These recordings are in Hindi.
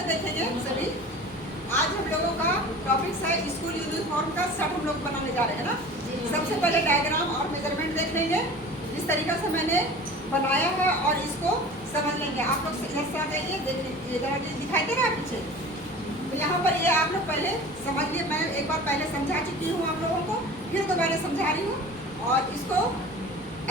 से देखेंगे सभी। आज हम लोगों का टॉपिक है स्कूल यूनिफॉर्म का शर्ट हम लोग बनाने जा रहे हैं ना। सबसे पहले डायग्राम और मेजरमेंट देख लेंगे, जिस तरीके से मैंने बनाया है, और इसको समझ लेंगे। आप लोग इधर से आ जाइए, दिखाई दे रहा है पीछे। तो यहाँ पर ये आप लोग पहले समझ लिए, मैं एक बार पहले समझा चुकी हूँ आप लोगों को, फिर दोबारा समझा रही हूँ। और इसको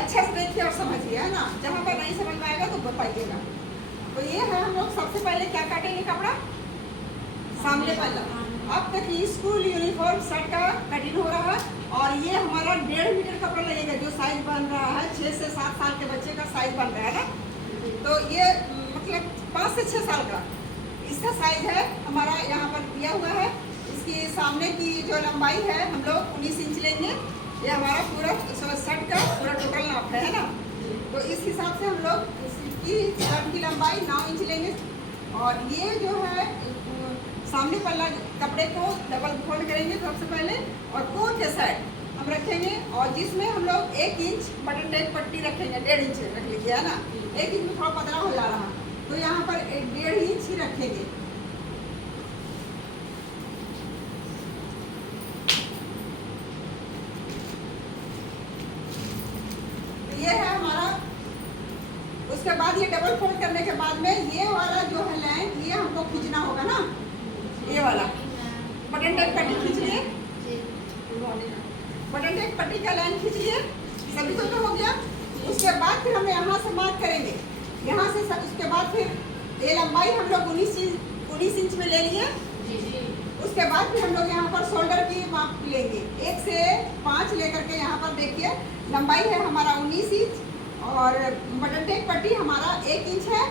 अच्छे से देखिए और समझिए, है ना। जहाँ पर नहीं समझ में आएगा तो बताइएगा। तो ये है, हम लोग सबसे पहले क्या काटेंगे, कपड़ा सामने वाला। अब देखिए स्कूल यूनिफॉर्म शर्ट का कटिंग हो रहा है, और ये हमारा 1.5 मीटर कपड़ा लगेगा, जो साइज बन रहा है 6 से 7 साल के बच्चे का साइज बन रहा है ना। तो ये मतलब 5 से 6 साल का इसका साइज है हमारा, यहाँ पर दिया हुआ है। इसकी सामने की जो लंबाई है हम लोग 19 इंच लेंगे। ये हमारा पूरा शर्ट का पूरा टोटल नाप है ना। तो इस हिसाब से हम लोग इसकी शर्ट की लंबाई 9 इंच लेंगे। और ये जो है सामने पल्ला कपड़े को डबल फोल्ड करेंगे सबसे पहले, और कोट के साइड हम रखेंगे, और जिसमें हम लोग 1 इंच बटन टाइप पट्टी रखेंगे। 1.5 इंच रख लीजिए, है ना। 1 इंच में थोड़ा पतला हो जा रहा, तो यहाँ पर 1.5 इंच ही रखेंगे। तो ये है हमारा। उसके बाद ये डबल फोल्ड करने के बाद में ये वाला जो है लाइन, ये हमको खींचना होगा ना। ये वाला बटन टाइप पट्टी खींच लिए, बटन टाइप पट्टी का लाइन खींच लिए, सभी तो हो गया। उसके बाद फिर हम यहाँ से मार्क करेंगे, यहाँ से उसके बाद फिर ये लंबाई हम लोग 19 इंच में ले लिए। उसके बाद फिर हम लोग यहाँ पर शोल्डर की माप लेंगे, 1 से 5 लेकर के। यहाँ पर देखिए लंबाई है हमारा 19 इंच, और बटन टेक पट्टी हमारा 1 इंच है,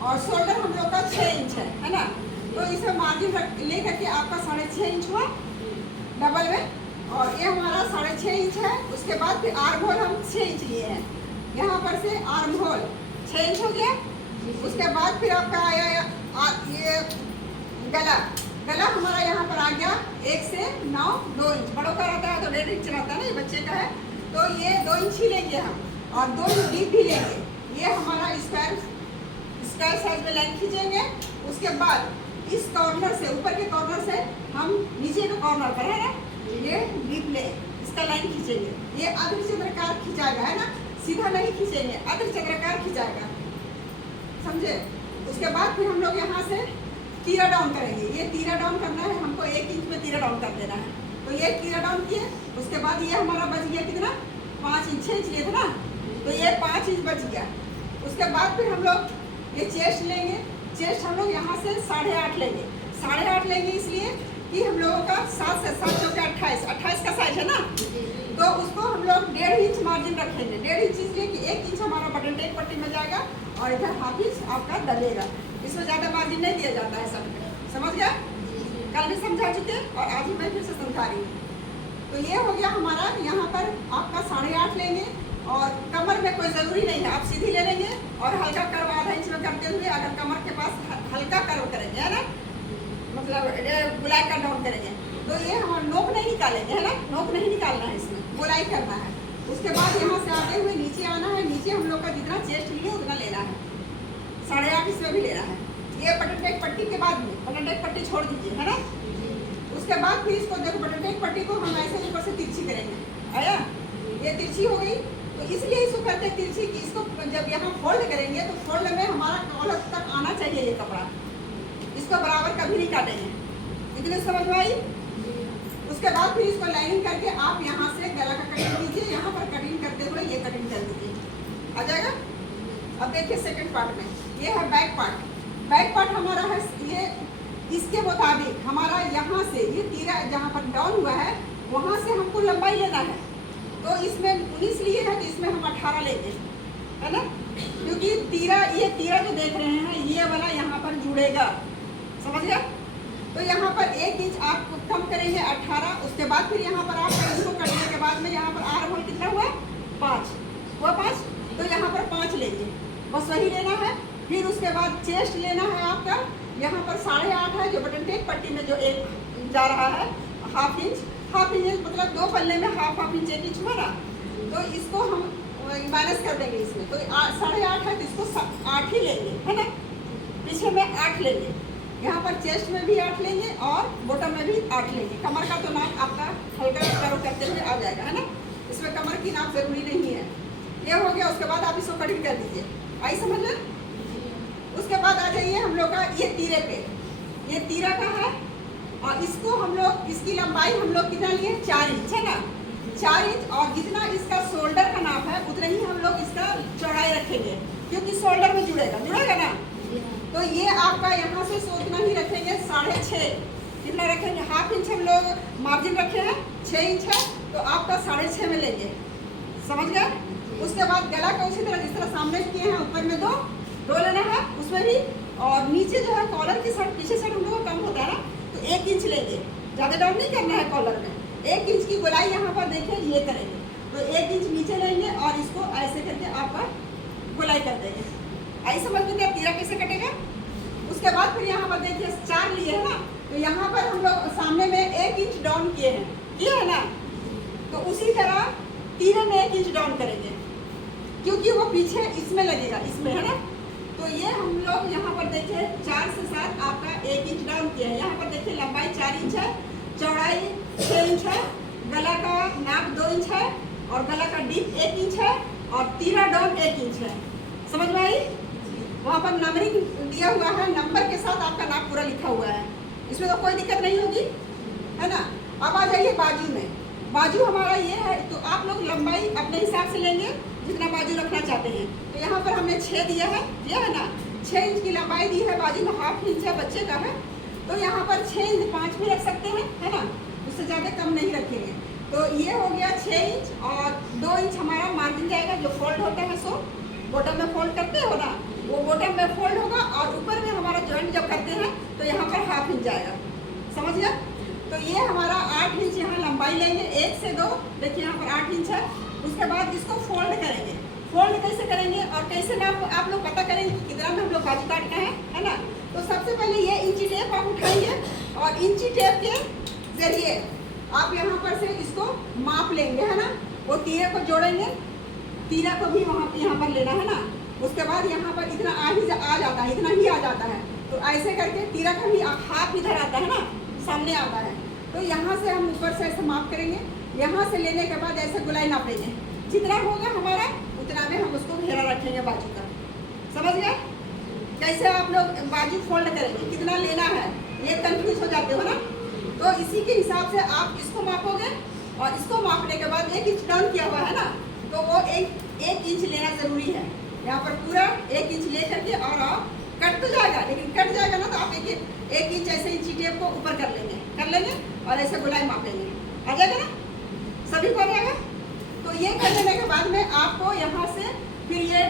और शोल्डर हम लोग का 6 इंच है ना। तो इसे मार्जिन ले करके आपका 6.5 इंच हुआ डबल में, और ये हमारा 6.5 इंच है। उसके बाद फिर आर्म होल हम 6 इंच लिए हैं, यहाँ पर से आर्म होल 6 इंच हो गया। उसके बाद फिर आपका आया ये गला हमारा यहाँ पर आ गया 1 से 9 2 इंच। बड़ों का रहता है तो 1.5 इंच रहता है ना, ये बच्चे का है, तो ये 2 इंच ही लेंगे हम, और 2 इंच डीप भी लेंगे। ये हमारा स्क्वायर साइज में लाइन खींचेंगे। उसके बाद इस कॉर्नर से, ऊपर के कॉर्नर से हम नीचे के कॉर्नर पर, है ना, ये डीप ले इसका लाइन खींचेंगे। ये अर्धचंद्राकार खिंचाएगा, है ना, सीधा नहीं खींचेंगे, अर्धचंद्राकार खिंचाएगा, समझे। उसके बाद फिर हम लोग यहाँ से तीरा डाउन करेंगे। ये तीरा डाउन करना है हमको, 1 इंच में तीरा डाउन कर देना है। तो ये तीरा डाउन किए। उसके बाद ये हमारा बच गया कितना, 5 इंच, 6 इंच लिए थे ना, तो ये 5 इंच बच गया। उसके बाद फिर हम लोग ये चेस्ट लेंगे। चेस्ट हम लोग यहाँ से 8.5 लेंगे। 8.5 लेंगे इसलिए कि हम लोगों का 7 से 7 चौके 28 का साइज है ना। तो उसको हम लोग 1.5 इंच मार्जिन रखेंगे। 1.5 इंच इसलिए कि 1 इंच हमारा बटन टेक पट्टी में जाएगा, और इधर हाफ इंच आपका डलेगा। इसमें ज़्यादा मार्जिन नहीं दिया जाता है सब में, समझ गया। कल भी समझा चुके, और आज भी मैं फिर से समझा रही हूँ। तो ये हो गया हमारा। यहाँ पर आपका 8.5 लेंगे, और कमर में कोई ज़रूरी नहीं है, आप सीधी ले लेंगे, और हल्का कर्व 1/2 इंच में करते हुए, अगर कमर के पास हल्का कर्व करेंगे, है ना, मतलब गुलाई का डाउन करेंगे, तो ये हम नोक नहीं निकालेंगे, है ना। नोक नहीं निकालना है, इसमें गुलाई करना है। उसके बाद यहाँ से आते हुए नीचे आना है। नीचे हम लोग का जितना चेस्ट लिए उतना लेना है, 8.5 इसमें भी लेना है। ये बटन टेक पट्टी के बाद में बटन टेक पट्टी छोड़ दीजिए, है ना। उसके बाद फिर इसको देखो, बटन टेक पट्टी को हम ऐसे ऊपर से तिरछी करेंगे, आया, ये तिरछी हो गई। तो इसलिए इसको करते हैं तिरछी कि इसको जब यहाँ फोल्ड करेंगे तो फोल्ड में हमारा कॉलर तक आना चाहिए ये कपड़ा, इसको बराबर कभी नहीं काटेंगे। इतने समझ में आई। उसके बाद फिर इसको लाइनिंग करके आप यहाँ से गला का कटिंग कीजिए। यहाँ पर कटिंग करते हुए ये कटिंग कर दीजिए, आ जाएगा। अब देखिए सेकंड पार्ट में ये है बैक पार्ट। बैक पार्ट हमारा है ये, इसके मुताबिक हमारा यहाँ से ये तीरा जहाँ पर डाउन हुआ है, वहाँ से हमको लंबाई लेना है। तो इसमें 19 लिए है, तो इसमें हम 18 लेंगे, है ना। क्योंकि ये तीरा जो देख रहे हैं, ये वाला यहाँ पर जुड़ेगा, समझ गया। तो यहाँ पर 1 इंच आप कम करेंगे, 18। उसके बाद फिर यहाँ पर आप इसको करने के बाद में यहाँ पर आर्म होल कितना हुआ, 5 हुआ, 5। तो यहाँ पर 5 लेंगे, बस वही लेना है। फिर उसके बाद चेस्ट लेना है आपका, यहाँ पर 8.5 है, जो बटन टेक पट्टी में जो एक जा रहा है, हाफ इंच मतलब 2 पल्ले में हाफ इंच 1 इंच हुआ ना। तो इसको हम माइनस कर देंगे इसमें। तो 8.5 है, तो इसको 8 ही लेंगे, है ना। पीछे में 8 लेंगे। यहाँ पर चेस्ट में भी 8 लेंगे और बॉटम में भी 8 लेंगे। कमर का तो नाप आपका हल्का कर्व करते हुए आ जाएगा, है ना, इसमें कमर की नाप जरूरी नहीं है। ये हो गया, उसके बाद आप इसको कटिंग कर दीजिए। आई समझ में? उसके बाद आ जाइए हम लोग का ये तीरे पे, ये तीरा का है और इसको हम लोग, इसकी लंबाई हम लोग कितना लिए, 4 इंच, है ना, 4 इंच। और जितना इसका शोल्डर का नाप है उतना ही हम लोग इसका चौड़ाई रखेंगे, क्योंकि शोल्डर में जुड़ेगा ना। तो ये आपका यहाँ से उतना ही रखेंगे, 6.5। कितना रखेंगे, ½ इंच हम लोग मार्जिन रखे हैं, 6 इंच है, तो आपका 6.5 में लेंगे। समझ गए? उसके बाद गला का उसी तरह जिस तरह सामने किए हैं, ऊपर में 2 लेना है उसमें भी, और नीचे जो है कॉलर की साइड, पीछे साइड हम लोग कम होता है ना, तो 1 इंच लेंगे। ज़्यादा डाउन नहीं करना है कॉलर में। 1 इंच की गोलाई यहाँ पर देखिए ये करेंगे, तो 1 इंच नीचे लेंगे और इसको ऐसे करके आपका गोलाई कर देंगे। आई समझ में? तीरा कैसे कटेगा। उसके बाद फिर यहाँ पर देखिए 4 लिए है ना, तो यहाँ पर हम लोग सामने में 1 इंच डाउन किए है ना, तो उसी तरह तीरे में 1 इंच डाउन करेंगे, क्योंकि वो पीछे इसमें लगेगा, इसमें, है ना। तो ये हम लोग यहाँ पर देखिए 4 से 7 आपका 1 इंच डाउन किया है। यहाँ पर देखिए लंबाई 4 इंच है, चौड़ाई 6 इंच है, गला का नाप 2 इंच है और गला का डीप 1 इंच है और तीरा डाउन 1 इंच है। समझ में आई? वहाँ पर नंबरिंग दिया हुआ है, नंबर के साथ आपका नाप पूरा लिखा हुआ है, इसमें तो कोई दिक्कत नहीं होगी, है ना। अब आ जाइए बाजू में। बाजू हमारा ये है, तो आप लोग लंबाई अपने हिसाब से लेंगे जितना बाजू रखना चाहते हैं। तो यहाँ पर हमने 6 दिया है, ये है ना, 6 इंच की लंबाई दी है, बाजू में ½ इंच है, बच्चे का है, तो यहाँ पर 6 इंच 5 भी रख सकते हैं, है ना, उससे ज़्यादा कम नहीं रखेंगे। तो ये हो गया 6 इंच और 2 इंच हमारा मार्जिन जाएगा, जो फोल्ड होता है, सो बॉटम में फोल्ड करते हो ना, वो बॉटम में फोल्ड होगा और ऊपर में हमारा जॉइंट जब करते हैं तो यहाँ पर ½ इंच जाएगा। समझ गया? तो ये हमारा 8 इंच यहाँ लंबाई लेंगे, 1 से 2, देखिए यहाँ पर 8 इंच है। उसके बाद इसको फोल्ड करेंगे। फोल्ड कैसे करेंगे और कैसे नाप आप लोग पता करेंगे कि कितना में हम लोग बाजू काटना है ना। तो सबसे पहले ये इंची टेप आप उठाएंगे और इंची टेप के जरिए आप यहाँ पर से इसको माप लेंगे, है ना। वो तीरे को जोड़ेंगे, तीरा को भी वहाँ यहाँ पर लेना है ना। उसके बाद यहाँ पर इतना आ जाता है, इतना ही आ जाता है, तो ऐसे करके तीरा का भी ½ इधर आता है ना, सामने आता है। तो यहाँ से हम ऊपर से ऐसे माप करेंगे, यहाँ से लेने के बाद ऐसे गोलाई नापेंगे, जितना होगा हमारा उतना में हम उसको घेरा रखेंगे बाजू का। समझ गए? कैसे आप लोग बाजू फोल्ड करेंगे, कितना लेना है, ये कंफ्यूज हो जाते हो ना। तो इसी के हिसाब से आप इसको मापोगे और इसको मापने के बाद 1 इंच डाउन किया हुआ है ना, तो वो 1 इंच लेना जरूरी है। यहाँ पर पूरा 1 इंच ले करके और आप कट तो जाएगा, लेकिन कट जाएगा ना, तो आप 1 इंच ऐसे इंची टेप को ऊपर कर लेंगे और ऐसे गोलाई मापेंगे, आ जाएगा ना, सभी को आ जाएगा। तो ये कर लेने के बाद में आपको यहाँ से फिर ये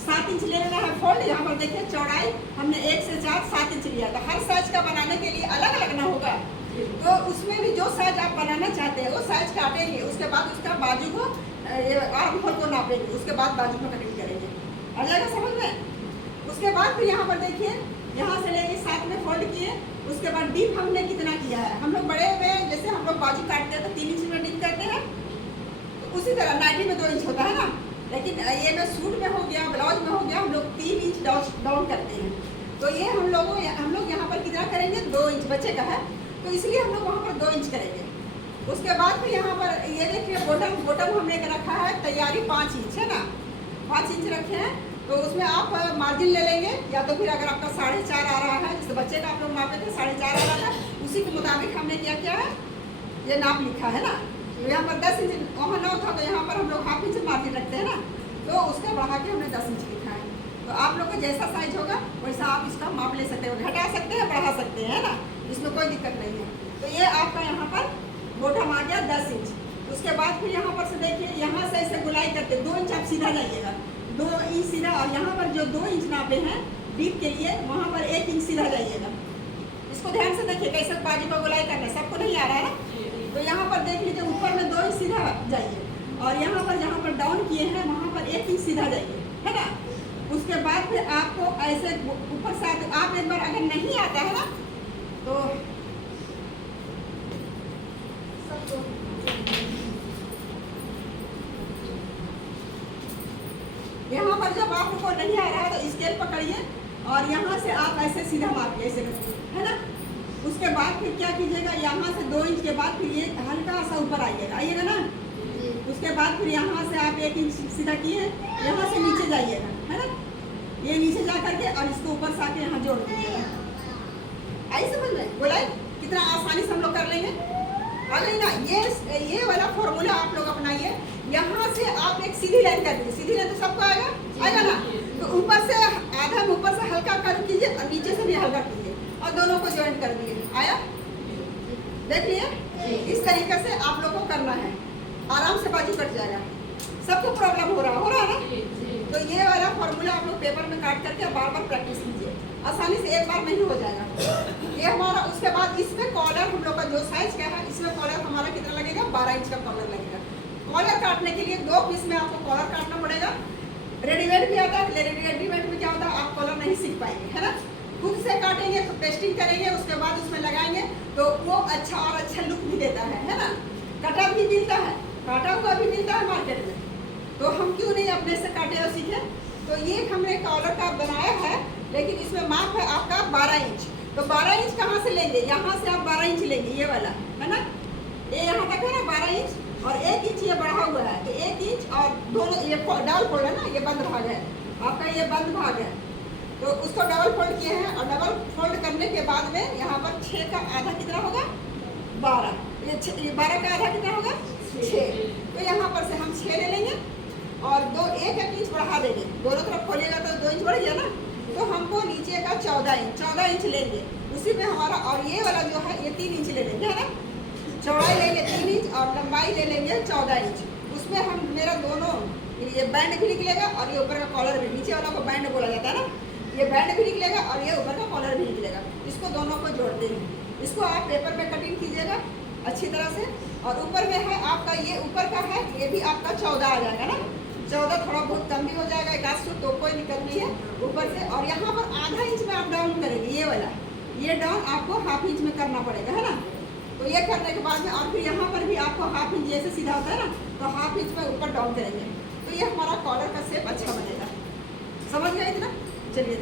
7 इंच ले लेना है फोल्ड। यहाँ पर देखिए चौड़ाई हमने 1 से 4 7 इंच लिया था। हर साइज का बनाने के लिए अलग अलग ना होगा, तो उसमें भी जो साइज आप बनाना चाहते हैं वो साइज काटेंगे। उसके बाद उसका बाजू को आर्म होल को नापेंगे, उसके बाद बाजू को कटिंग करेंगे, आ जाएगा समझ में। उसके बाद फिर यहाँ पर देखिए, यहाँ से लेके 7 में फोल्ड किए। उसके बाद डीप हमने कितना किया है, हम लोग बड़े में जैसे हम लोग बाजू काटते हैं तो 3 इंच में डीप करते हैं, तो उसी तरह नाइटी में 2 इंच होता है ना, लेकिन ये में सूट में हो गया, ब्लाउज में हो गया, हम लोग 3 इंच डाउन करते हैं। तो ये हम लोग यहाँ पर कितना करेंगे, 2 इंच बच्चे का है, तो इसलिए हम लोग वहाँ पर 2 इंच करेंगे। उसके बाद फिर यहाँ पर ये देखिए बॉटम हमने रखा है तैयारी 5 इंच, है ना, 5 इंच रखे हैं। तो उसमें आप मार्जिन ले लेंगे, या तो फिर अगर आपका 4.5 आ रहा है, जैसे बच्चे का आप लोग मापे थे 4.5 आ रहा है, उसी के मुताबिक हमने क्या है ये नाप लिखा है ना। तो यहाँ पर 10 इंच वहाँ 9 था, तो यहाँ पर हम लोग ½ इंच मार्जिन रखते हैं ना, तो उसका बढ़ा के हमने 10 इंच लिखा है। तो आप लोग को जैसा साइज होगा वैसा आप इसका माप ले सकते हो, घटा सकते हैं, बढ़ा सकते हैं, है ना, इसमें कोई दिक्कत नहीं है। तो ये आपका यहाँ पर बॉटम आ गया 10 इंच। उसके बाद फिर यहाँ पर से देखिए, यहाँ से ऐसे गुलाई करते 2 इंच आप सीधा जाइएगा, 2 इंच सीधा, और यहाँ पर जो 2 इंच नापे हैं डीप के लिए वहाँ पर 1 इंच सीधा जाइएगा। इसको ध्यान से देखिए कैसे बाजू का गुलाई करना है, सबको नहीं आ रहा है ना। तो यहाँ पर देख लीजिए, ऊपर में 2 इंच सीधा जाइए और यहाँ पर जहाँ पर डाउन किए हैं वहाँ पर 1 इंच सीधा जाइए, है ना। उसके बाद फिर आपको ऐसे ऊपर से आप एक बार अगर नहीं आता है ना तो यहाँ पर जब आपको नहीं आ रहा है तो स्केल पकड़िए और यहाँ से आप ऐसे सीधा माप ले, ऐसे है ना। उसके बाद फिर क्या कीजिएगा, यहाँ से 2 इंच के बाद फिर ये हल्का सा ऊपर आइएगा ना। उसके बाद फिर यहाँ से आप 1 इंच सीधा किए, यहाँ से नीचे जाइएगा, है ना। ये नीचे जा करके और इसको ऊपर से आके यहाँ जोड़ दीजिएगा। आई समझ में? बोला कितना आसानी से हम लोग कर लेंगे। अगर ना ये वाला फॉर्मूला आप लोग अपनाइए। यहाँ से आप एक सीधी लाइन कर दीजिए, सीधी लाइन तो सबको आएगा ना। तो ऊपर से आधा में ऊपर से हल्का कर कीजिए और नीचे से भी हल्का कीजिए और दोनों को ज्वाइन कर दिए। आया? देख लिए? इस तरीके से आप लोग को करना है, आराम से बाजू कट जाएगा। सबको प्रॉब्लम हो रहा है ना। तो ये वाला फॉर्मूला आप लोग पेपर में काट करके बार बार प्रैक्टिस कीजिए, आसानी से एक बार में ही हो जाएगा ये हमारा। उसके बाद इसमें कॉलर हम लोग का जो साइज का है, इसमें कॉलर हमारा कितना लगेगा, 12 इंच का कॉलर लगेगा। कॉलर काटने के लिए 2 पीस में आपको कॉलर काटना पड़ेगा। रेडीमेड भी आता है, रेडीमेड में क्या होता है, आप कॉलर नहीं सीख पाएंगे, है ना। खुद से काटेंगे तो पेस्टिंग करेंगे, उसके बाद उसमें लगाएंगे तो वो अच्छा और अच्छा लुक भी देता है ना। कटा भी मिलता है, काटा हुआ भी मिलता है मार्केट में, तो हम क्यों नहीं अपने से काटे और सीखे। तो ये हमने कॉलर का बनाया है, लेकिन इसमें माप है आपका 12 इंच। तो 12 इंच कहाँ से लेंगे, यहाँ से आप 12 इंच लेंगे, ये वाला है ना। ये यहाँ तक है ना 12 इंच और 1 इंच ये बढ़ा हुआ है। तो 1 इंच और दोनों ये डबल फोल्ड है ना, ये बंद भाग है आपका, ये बंद भाग है। तो उसको डबल फोल्ड किए हैं और डबल फोल्ड करने के बाद में यहाँ पर 6 का आधा कितना होगा, 12। ये 12 का आधा कितना होगा, 6। तो यहाँ पर से हम 6 ले लेंगे और 1 इंच बढ़ा देंगे। दोनों तरफ खोलिएगा तो 2 इंच बढ़ गया ना। तो हमको नीचे का 14 इंच लेंगे, उसी में हमारा। और ये वाला जो है ये 3 इंच ले लेंगे, है ना। चौड़ाई लेंगे 3 इंच और लंबाई ले लेंगे 14 इंच। उसमें हम मेरा दोनों ये बैंड भी निकलेगा और ये ऊपर का कॉलर भी, नीचे वाला को बैंड बोला जाता है ना, ये बैंड भी निकलेगा और ये ऊपर का कॉलर भी निकलेगा। इसको दोनों को जोड़ देंगे। इसको आप पेपर पे कटिंग कीजिएगा अच्छी तरह से। और ऊपर में है आपका, ये ऊपर का है, ये भी आपका 14 आ जाएगा ना। 14 थोड़ा बहुत कम भी हो जाएगा, 1 तो कोई दिक्कत नहीं है ऊपर से। और यहाँ पर आधा इंच में आप डाउन करेंगे, ये वाला, ये डाउन आपको ½ इंच में करना पड़ेगा, है ना। तो ये करने के बाद में और फिर यहाँ पर भी आपको ½ इंच जैसे सीधा होता है ना, तो ½ इंच में ऊपर डाउन करेंगे। तो ये हमारा कॉलर का शेप अच्छा बनेगा। समझ गया इतना? चलिए।